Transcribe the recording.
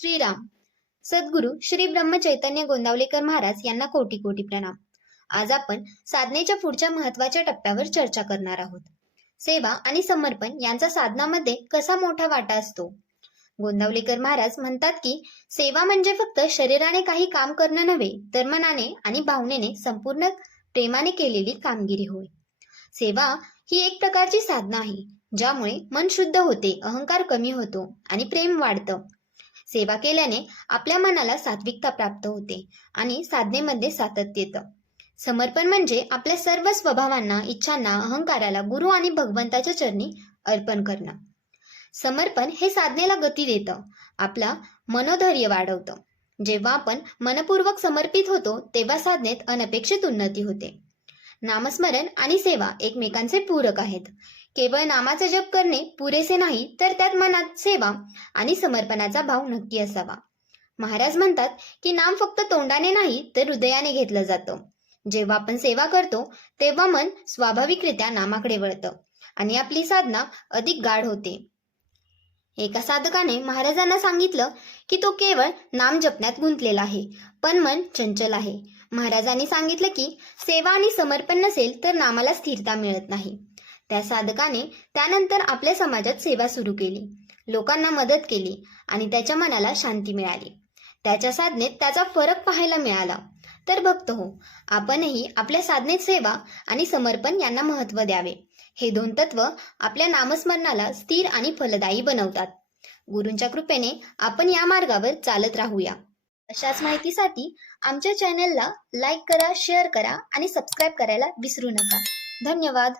श्रीराम. सद्गुरू श्री ब्रह्मचैतन्य गोंदावलेकर महाराज यांना कोटी कोटी प्रणाम. आज आपण साधनेच्या पुढच्या महत्वाच्या टप्प्यावर चर्चा करणार आहोत. सेवा आणि समर्पण यांचा साधनामध्ये कसा मोठा वाटा असतो. गोंदावलेकर महाराज म्हणतात की सेवा म्हणजे फक्त शरीराने काही काम करणं नव्हे, तर मनाने आणि भावनेने संपूर्ण प्रेमाने केलेली कामगिरी होय. सेवा ही एक प्रकारची साधना आहे, ज्यामुळे मन शुद्ध होते, अहंकार कमी होतो आणि प्रेम वाढतं. सेवा केल्याने आपल्या मनाला सात्विकता प्राप्त होते आणि साधनेमध्ये सातत्य येतं. समर्पण म्हणजे आपल्या सर्व स्वभावांना, इच्छांना, अहंकाराला गुरु आणि भगवंताच्या चरणी अर्पण करणं. समर्पण हे साधनेला गती देतं, आपला मनोधैर्य वाढवतं. जेव्हा आपण मनपूर्वक समर्पित होतो तेव्हा साधनेत अनपेक्षित उन्नती होते. नामस्मरण आणि सेवा एकमेकांचे पूरक आहेत. केवळ नामाचा जप करणे पुरेसे नाही, तर त्यात मनात सेवा आणि समर्पणाचा भाव नक्की असावा. महाराज म्हणतात की नाम फक्त तोंडाने नाही, तर हृदयाने घेतलं जातं. जेव्हा आपण सेवा करतो तेव्हा मन स्वाभाविकरित्या नामाकडे वळतं आणि आपली साधना अधिक गाढ होते. एका साधकाने महाराजांना सांगितलं की तो केवळ नाम जपण्यात गुंतलेला आहे, पण मन चंचल आहे. महाराजांनी सांगितलं की सेवा आणि समर्पण नसेल तर नामाला स्थिरता मिळत नाही. त्या साधकाने त्यानंतर आपल्या समाजात सेवा सुरू केली, लोकांना मदत केली आणि त्याच्या मनाला शांती मिळाली. त्याच्या साधनेत त्याचा फरक पाहायला मिळाला. तर भक्त हो, आपणही आपल्या साधनेत सेवा आणि समर्पण यांना महत्त्व द्यावे. हे दोन तत्व आपल्या नामस्मरणाला स्थिर आणि फलदायी बनवतात. गुरूंच्या कृपेने आपण या मार्गावर चालत राहूया. अशाच माहितीसाठी आमच्या चॅनलला लाईक करा, शेअर करा आणि सबस्क्राईब करायला विसरू नका. धन्यवाद.